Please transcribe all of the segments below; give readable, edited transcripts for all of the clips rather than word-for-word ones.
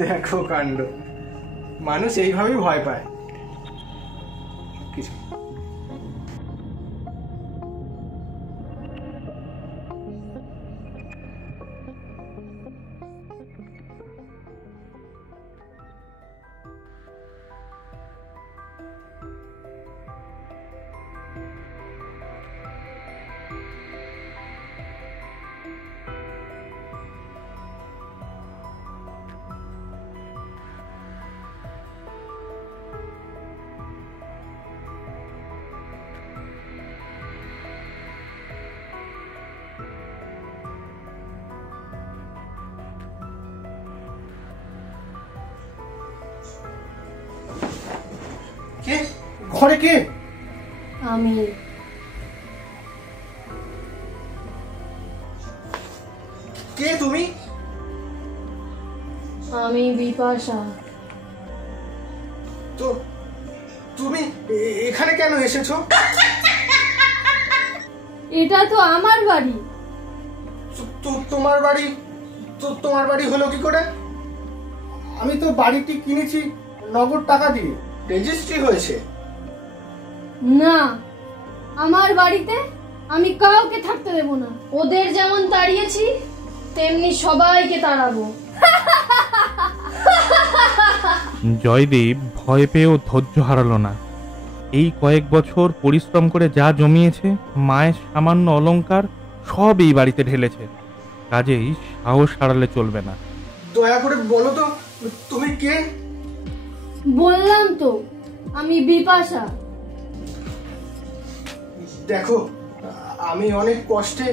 দেখো কাণ্ড, মানুষ এইভাবেই ভয় পায়। কিছু কে ঘরে? কে? আমি। কে তুমি? আমি বিপাশা। তো তুমি এখানে কেন এসেছো? এটা তো আমার বাড়ি। তোমার বাড়ি? তোমার বাড়ি হলো কি করে? আমি তো বাড়িটি কিনেছি নগদ টাকা দিয়ে, রেজিস্ট্রি হয়েছে। না, আমার বাড়িতে আমি কাউকে থাকতে দেব না। ওদের যেমন তাড়িয়েছি তেমনি সবাইকে তাড়াবো। জয়দীপ ভয় পেয়েও ধৈর্য হারালো না। এই কয়েক বছর পরিশ্রম করে যা জমিয়েছে, মায়ের সামান্য অলংকার সব এই বাড়িতে ঢেলেছে। কাজেই সাহস হারালে চলবে না। দয়া করে বলো তো তুমি কে? বললাম তো আমি বিপাশা। দেখো, আমি অনেক কষ্টে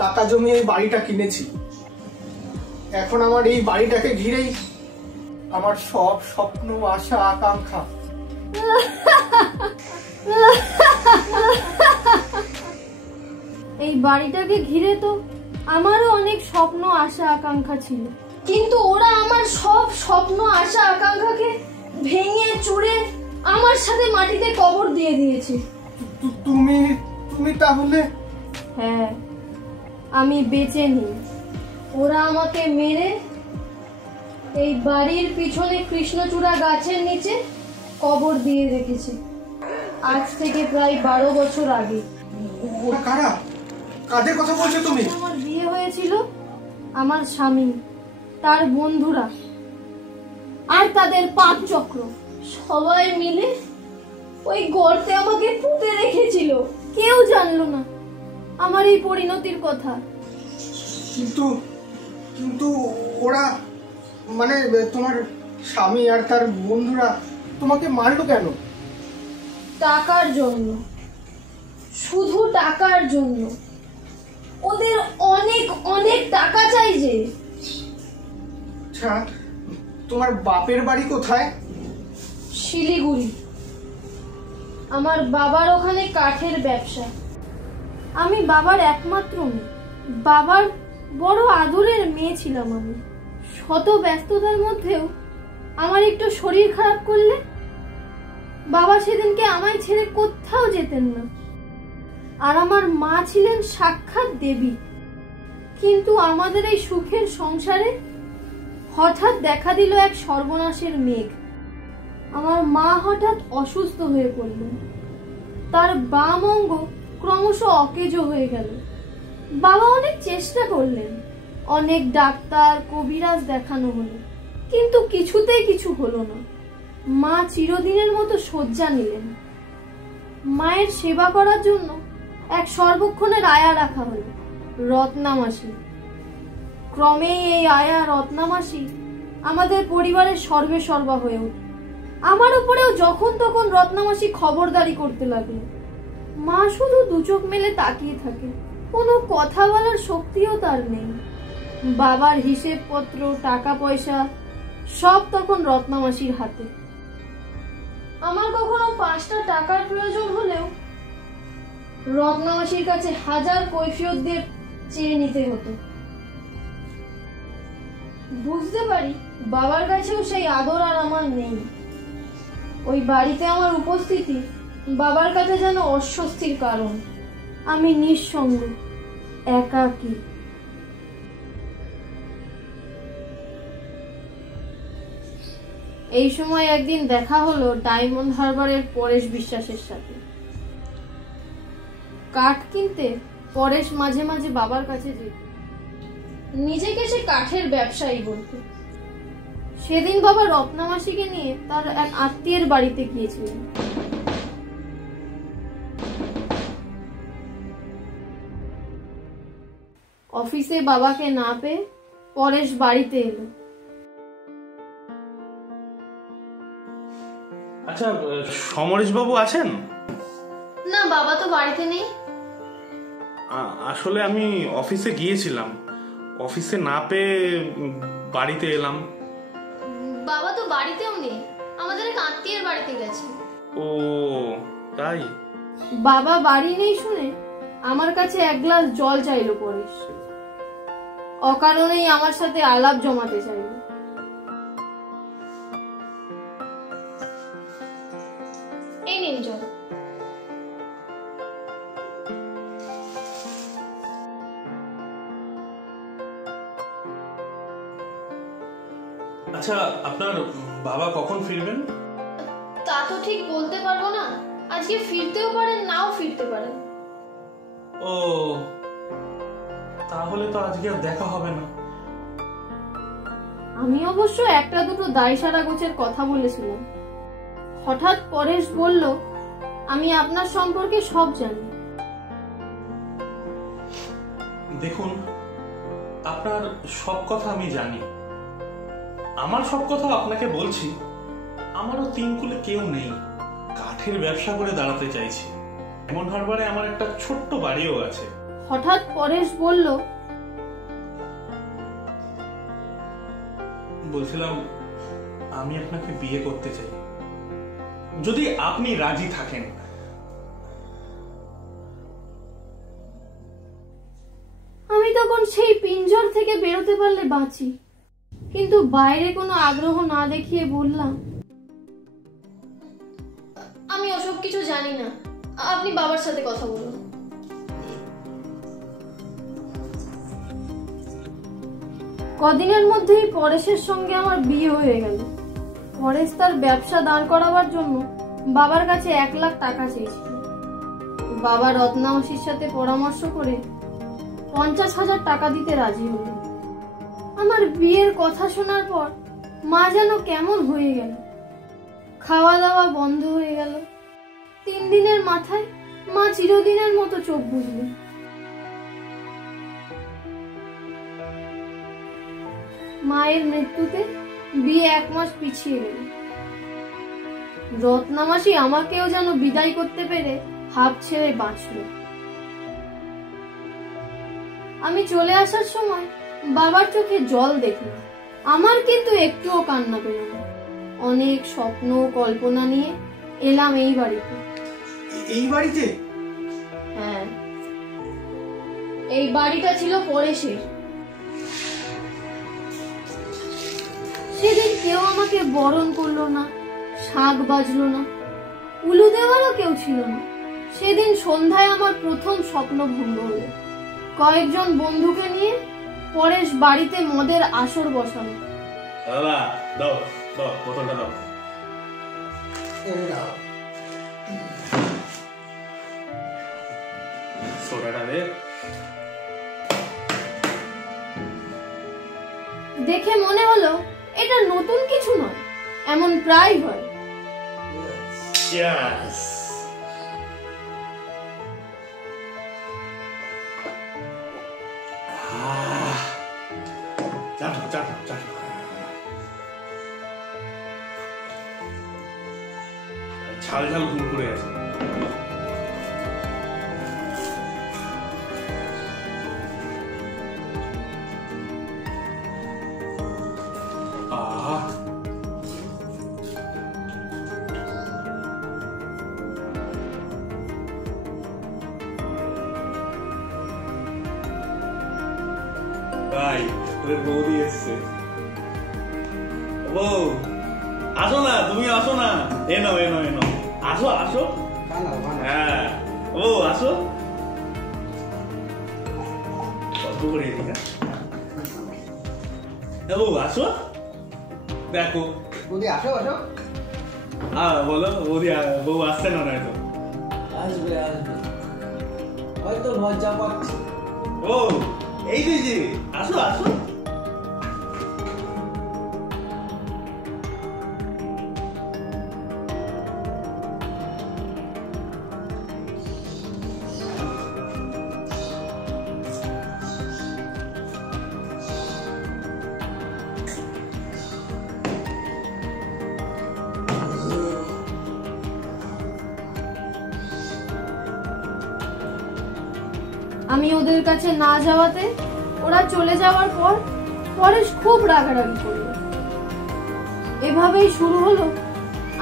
টাকা জমিয়ে এই বাড়িটা কিনেছি। এখন আমার এই বাড়িটাকে ঘিরেই আমার সব স্বপ্ন, আশা, আকাঙ্ক্ষা। এই বাড়িটাকে ঘিরে তো আমারও অনেক স্বপ্ন, আশা, আকাঙ্ক্ষা ছিল, কিন্তু ওরা আমার সব স্বপ্ন, আশা, আকাঙ্ক্ষাকে ভেঙে চুরে আমার সাথে মাটিতে কবর দিয়ে দিয়েছে। তুমি তাহলে? হ্যাঁ, আমি বেঁচে নেই। ওরা আমাকে মেরে এই বাড়ির পিছনে কৃষ্ণচূড়া গাছের নিচে কবর দিয়ে রেখেছে, আজ থেকে প্রায় 12 বছর আগে। ওরা কারা? কাদের কথা বলছো তুমি? আমার বিয়ে হয়েছিল, আমার স্বামী, তার বন্ধুরা আর তাদের পাপ চক্র সবাই মিলে ওই গর্তে আমাকে পুঁতে রেখেছিল। কেউ জানলো না আমার এই পরিণতির কথা। কিন্তু কিন্তু ওরা, মানে তোমার স্বামী আর তার বন্ধুরা তোমাকে মারলো কেন? টাকার জন্য, শুধু টাকার জন্য। ওদের অনেক অনেক টাকা চাই যে। আচ্ছা, তোমার বাপের বাড়ি কোথায়? শিলিগুড়ি। আমার বাবার ওখানে কাঠের ব্যবসা। আমি বাবার একমাত্র মেয়ে। বাবার বড় আদরের মেয়ে ছিলাম আমি। শত ব্যস্ততার মধ্যেও আমার একটু শরীর খারাপ করলে বাবা সেদিনকে আমায় ছেড়ে কোথাও যেতেন না। আর আমার মা ছিলেন সাক্ষাৎ দেবী। কিন্তু আমাদের এই সুখের সংসারে হঠাৎ দেখা দিল এক সর্বনাশের মেঘ। আমার মা হঠাৎ অসুস্থ হয়ে পড়লেন। তার বাম অঙ্গ ক্রমশ অকেজো হয়ে গেল। বাবা অনেক চেষ্টা করলেন, অনেক ডাক্তার কবিরাজ দেখানো হলো, কিন্তু কিছুতেই কিছু হলো না। মা চিরদিনের মতো শয্যা নিলেন। মায়ের সেবা করার জন্য এক সর্বক্ষণের আয়া রাখা হলো, রত্নামাসি। ক্রমেই এই আয়া রত্নামাসি আমাদের পরিবারের সর্বে সর্বা হয়ে উঠল। আমার উপরেও যখন তখন রত্নামাসি খবরদারি করতে লাগলো। মা শুধু দু চোখ মেলে তাকিয়ে থাকে, কোনো কথা বলার শক্তিও তার নেই। বাবার হিসেবপত্র, টাকা পয়সা সব তখন রত্নামাসির হাতে। আমার কখনো 5টা টাকার প্রয়োজন হলেও রত্নামাসির কাছে হাজার কৈফিয়ত দিয়ে চেয়ে নিতে হতো। বুঝতে পারি বাবার কাছেও সেই আদর আর আমার নেই। ওই বাড়িতে আমার উপস্থিতি বাবার কাছে যেন অস্বস্তির কারণ। আমি নিঃসঙ্গ, একাকী। এই সময় একদিন দেখা হলো ডায়মন্ড হারবারের পরেশ বিশ্বাসের সাথে। কাঠ কিনতে পরেশ মাঝে মাঝে বাবার কাছে যেত। নিজেকে সে কাঠের ব্যবসায়ী বলতো। সেদিন বাবা রত্নামাসিকে নিয়ে তার এক আত্মীয়ের বাড়িতে গিয়েছিলেন। অফিসে বাবাকে না পেয়ে পরেশ বাড়িতে এলো। আচ্ছা, সমরেশ বাবু আছেন? না, বাবা তো বাড়িতে নেই। আসলে আমি অফিসে গিয়েছিলাম, অফিসে না পেয়ে বাড়িতে এলাম। বাবা তো বাড়িতেও নেই, আমাদের এক আত্মীয়ের বাড়িতে গেছে। ও তাই? বাবা বাড়ি নেই শুনে আমার কাছে এক গ্লাস জল চাইলো পরেশ। অকারণেই আমার সাথে আলাপ জমাতে চাইলো। এই নিন জল। আচ্ছা, আপনার বাবা কখন ফিরবেন? তা তো ঠিক বলতে পারবো না। আজকে ফিরতেও পারেন, নাও ফিরতে পারেন। ও, তাহলে তো আজকে আর দেখা হবে না। আমি অবশ্য একটা দুটো দায় সারা গোছের কথা বলেছিলাম। হঠাৎ পরেশ বলল, আমি আপনার সম্পর্কে সব জানি। দেখুন, আপনার সব কথা আমি জানি, আমার সব কথা আপনাকে বলছি। আমারও 3 কুলে কেউ নেই, কাঠের ব্যবসা করে দাঁড়াতে চাইছি। ডায়মন্ড হারবারে আমার একটা ছোট্ট বাড়িও আছে। হঠাৎ পরেশ বলল, বলছিলাম আমি আপনাকে বিয়ে করতে চাই, যদি আপনি রাজি থাকেন। আমি তখন সেই পিঞ্জর থেকে বেরোতে পারলে বাঁচি, কিন্তু বাইরে কোনো আগ্রহ না দেখিয়ে বললাম, আমি ওসব কিছু জানি না, আপনি বাবার সাথে কথা বলুন। কদিনের মধ্যেই পরেশের সঙ্গে আমার বিয়ে হয়ে গেল। পরেশ তার ব্যবসা দাঁড় করাবার জন্য বাবার কাছে 1 লাখ টাকা চেয়েছিল। বাবা রত্নামাসির সাথে পরামর্শ করে 50,000 টাকা দিতে রাজি হলো। আমার বিয়ের কথা শোনার পর মা যেন কেমন হয়ে গেল। খাওয়া দাওয়া বন্ধ হয়ে গেল। 3 দিনের মাথায় মা চিরদিনের মতো চোখ বুঝল। মায়ের মৃত্যুতে বিয়ে 1 মাস পিছিয়ে গেল। রত্নামাসি আমাকেও যেন বিদায় করতে পেরে হাঁপ ছেড়ে বাঁচল। আমি চলে আসার সময় বাবার চোখে জল দেখলাম। আমার কিন্তু একটুও কান্না পেল না। অনেক স্বপ্ন কল্পনা নিয়ে এলাম এই বাড়িতে। এই বাড়িতে? হ্যাঁ, এই বাড়িটা ছিল পরেশের। সেদিন কেউ আমাকে বরণ করলো না, শাঁখ বাজলো না, উলু দেওয়ারও কেউ ছিল না। সেদিন সন্ধ্যায় আমার প্রথম স্বপ্ন ভঙ্গ হলো। কয়েকজন বন্ধুকে নিয়ে পরেশ বাড়িতে মদের আসর বসানো। দাদা দাও দাও বোতলটা দাও। সোডাটা দে। দেখে মনে হলো এটা নতুন কিছু নয়, এমন প্রায় হয়। Cheers. চাটো চাটো চাটো। ঝাল ঝাল কুরকুরে আছে। ভাই তোর বৌদি এসছে। বউ আসো না, তুমি আসো না। এনো এনো এনো, আসো আসো। হ্যাঁ ও আসো। গল্প করে এদিকে। বউ আসো, দেখো। বৌদি আসো আসো। বলো বৌদি, বউ আসছে না নয়তো? আসবে আসবে, হয়তো লজ্জা পাচ্ছে। ও এই যে আসো আসো। আমি ওদের কাছে না যাওয়াতে ওরা চলে যাওয়ার পর পরেশ খুব রাগারাগি করল। এভাবেই শুরু হলো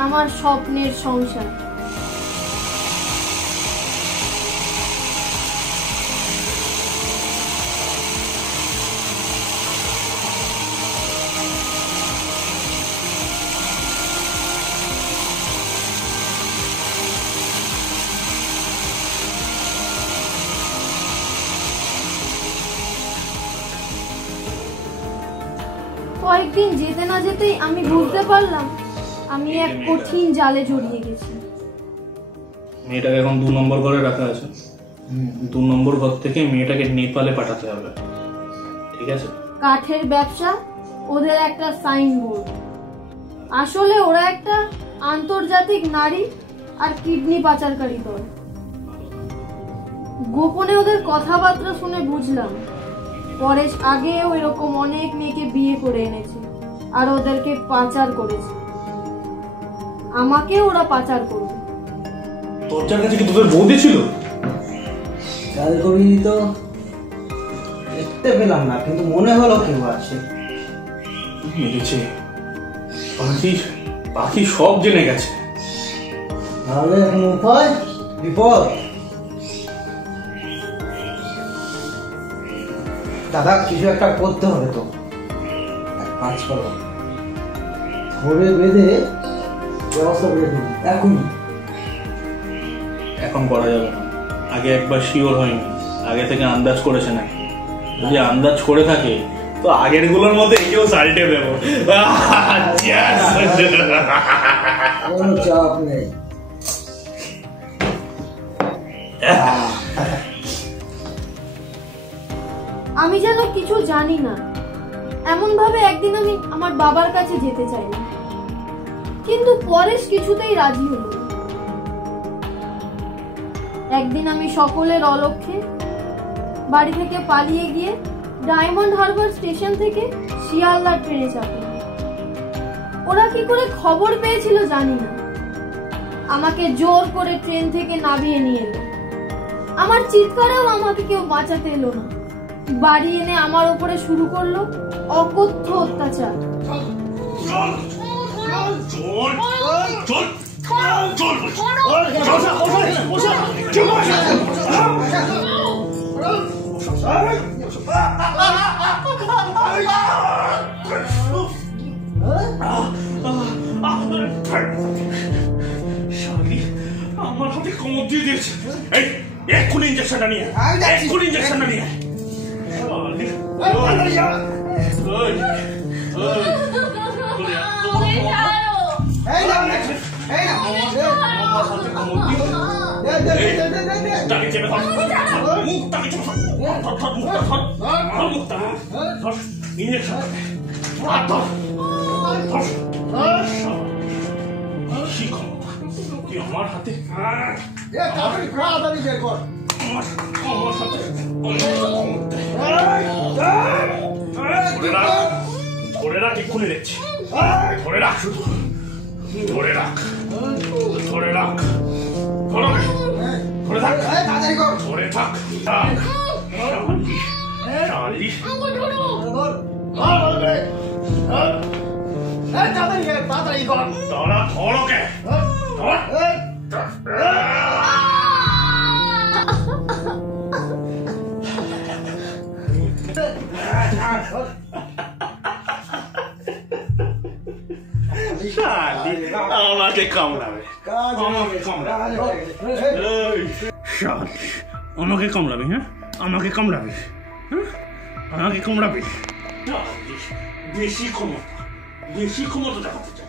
আমার স্বপ্নের সংসার। কয়েকদিন যেতে না যেতেই আমি বুঝতে পারলাম আমি এক কঠিন জালে জড়িয়ে গেছি। মেয়েটাকে এখন 2 নম্বর ঘরে রাখা আছে। 2 নম্বর ঘর থেকে মেয়েটাকে নেপালে পাঠাতে হবে, ঠিক আছে? কাঠের ব্যবসা ওদের একটা সাইনবোর্ড। আসলে ওরা একটা আন্তর্জাতিক নারী আর কিডনি পাচারকারী দল। গোপনে ওদের কথাবার্তা শুনে বুঝলাম পরেশ আগেও এরকম অনেক মেয়েকে বিয়ে করে এনেছে আর ওদেরকে পাচার করেছে। আমাকে ওরা পাচার করবে। তোর কাছে কি তোদের বৌদি ছিল? চালকবি তো দেখতে পেলাম না, কিন্তু মনে হলো কেউ আছে। মেরেছে, বাকি সব জেনে গেছে। তাহলে এখন উপায় বিপদ। দাদা কিছু একটা করতে হবে তো। এক কাজ করো, ধরে বেঁধে ব্যবস্থা করে দিন এখনই। এখন করা যাবে না, আগে একবার শিওর হয়নি, আগে থেকে আন্দাজ করেছে না। যদি আন্দাজ করে থাকে তো আগের গুলোর মধ্যে একেও সাল্টে দেবো। কোনো চাপ নেই। আমি যেন কিছু জানি না, এমন ভাবে একদিন আমি আমার বাবার কাছে যেতে চাইলাম। কিন্তু পরেশ কিছুতেই রাজি হলো না। একদিন আমি সকলের অলক্ষ্যে বাড়ি থেকে পালিয়ে গিয়ে ডায়মন্ড হারবার স্টেশন থেকে শিয়ালদা ট্রেনে চাপলাম। ওরা কি করে খবর পেয়েছিল জানি না, আমাকে জোর করে ট্রেন থেকে নামিয়ে নিয়ে এলো। আমার চিৎকারেও আমাকে কেউ বাঁচাতে এলো না। বাড়ি এনে আমার উপরে শুরু করলো অকথ্য অত্যাচার। আমার হাতে কোমর দিয়ে দিয়েছে। এই এক্ষুনি ইঞ্জেকশনটা নিয়ে, এক্ষুনি ইঞ্জেকশনটা নিয়ে। ইঞ্জেকশন আমার হাতে ধরে রাখ, এক্ষুনি দেখছি। ধরে রাখ, শুধু ধরে রাখ, ধরে রাখ, ধরে থাক, ধরে থাক। তারা ধর ওকে, আমাকে কামড়াবে, আমাকে কামড়াবে, আমাকে কামড়াবে, হ্যাঁ আমাকে কামড়াবে, হ্যাঁ আমাকে কামড়াবে। বেশি ক্ষমতা, বেশি ক্ষমতা দেখাতে চাই।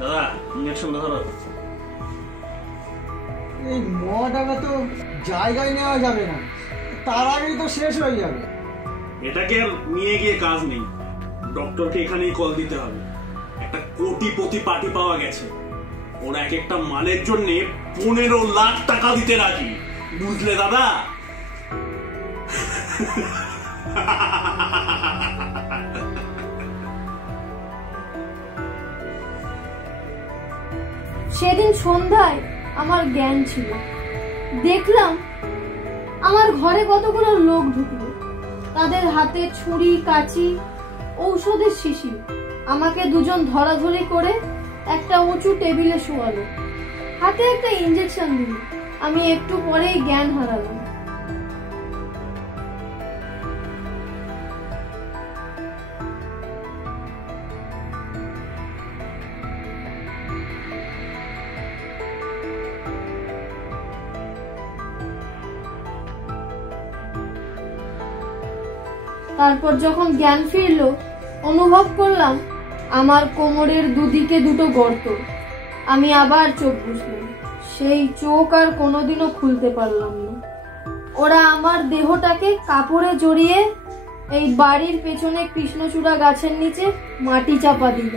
দাদা ইঞ্জেকশনটা ধরো। এই 9 টাকা তো জায়গায় নেওয়া যাবে না, তার আগেই তো শেষ হয়ে যাবে। এটাকে আর নিয়ে গিয়ে কাজ নেই, ডক্টরকে এখানেই কল দিতে হবে। একটা কোটিপতি পার্টি পাওয়া গেছে, ওরা এক একটা মালের জন্য 15 লাখ টাকা দিতে রাজি, বুঝলে দাদা? সেদিন সন্ধ্যায় আমার জ্ঞান ছিল, দেখলাম আমার ঘরে কতগুলো লোক ঢুকলো, তাদের হাতে ছুরি, কাঁচি, ঔষধের শিশি। আমাকে দুজন ধরাধরি করে একটা উঁচু টেবিলে শোয়ালো, হাতে একটা ইঞ্জেকশন দিল। আমি একটু পরেই জ্ঞান হারালাম। তারপর যখন জ্ঞান ফিরলো, অনুভব করলাম আমার কোমরের দুদিকে দুটো গর্ত। আমি আবার চোখ বুঝলাম, সেই চোখ আর কোনোদিনও খুলতে পারলাম না। ওরা আমার দেহটাকে কাপড়ে জড়িয়ে এই বাড়ির পেছনে কৃষ্ণচূড়া গাছের নিচে মাটি চাপা দিল।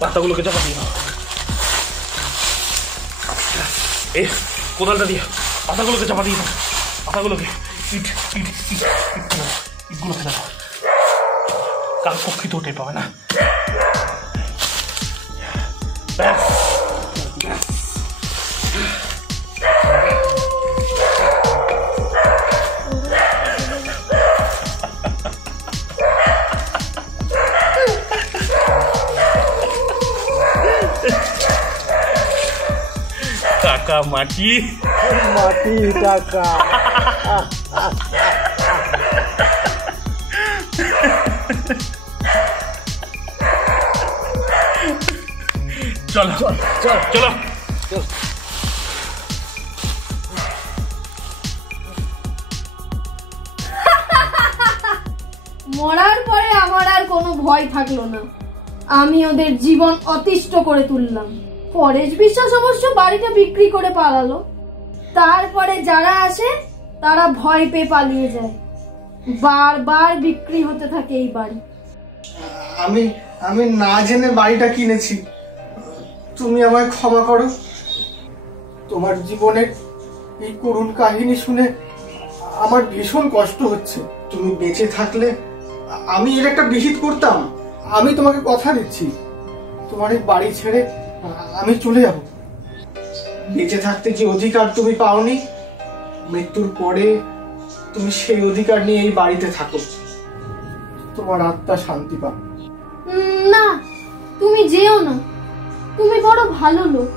পাতাগুলোকে চাপা দিয়ে দাও। এ কোদালটা দিয়ে পাতাগুলোকে চাপা দিয়ে দাও। পাতাগুলোকে ইটগুলোকে দাও। কার কক্ষিত ওটাই পাবে না। ব্যাস কাকা মাটি মাটি টাকা। চলো চলো চলো। মরার পরে আমার আর কোনো ভয় থাকলো না। আমি ওদের জীবন অতিষ্ঠ করে তুললাম। পরেশ বিশ্বাস অবশ্য বাড়িটা বিক্রি করে পালালো। তারপরে যারা আসে তারা ভয় পেয়ে পালিয়ে যায়। বারবার বিক্রি হতে থাকে এই বাড়ি। আমি আমি না জেনে বাড়িটা কিনেছি, তুমি আমায় ক্ষমা করো। তোমার জীবনের এই করুণ কাহিনী শুনে আমার ভীষণ কষ্ট হচ্ছে। তুমি বেঁচে থাকলে আমি এর একটা বিহিত করতাম। আমি তোমাকে কথা দিচ্ছি, তোমার এই বাড়ি ছেড়ে আমি চলে যাব। বেঁচে থাকতে যে অধিকার তুমি পাওনি, মৃত্যুর পরে তুমি সেই অধিকার নিয়ে এই বাড়িতে থাকো, তোমার আত্মা শান্তি পাবে। না, তুমি যেও না। তুমি বড় ভালো লোক।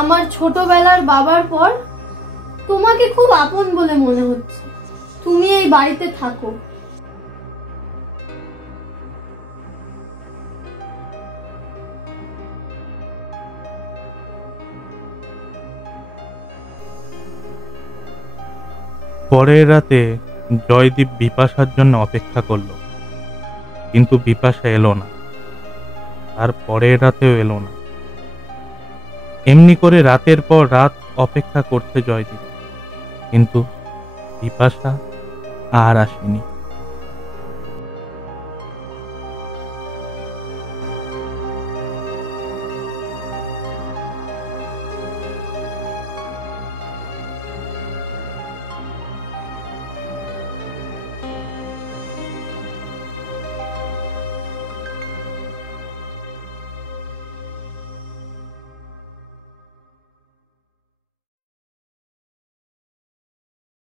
আমার ছোটবেলার বাবার পর তোমাকে খুব আপন বলে মনে হচ্ছে। তুমি এই বাড়িতে থাকো। পরের রাতে জয়দীপ বিপাশার জন্য অপেক্ষা করল, কিন্তু বিপাশা এলো না। আর পরের রাতেও এলো না। এমনি করে রাতের পর রাত অপেক্ষা করছে জয়দীপ, কিন্তু বিপাশা আর আসেনি।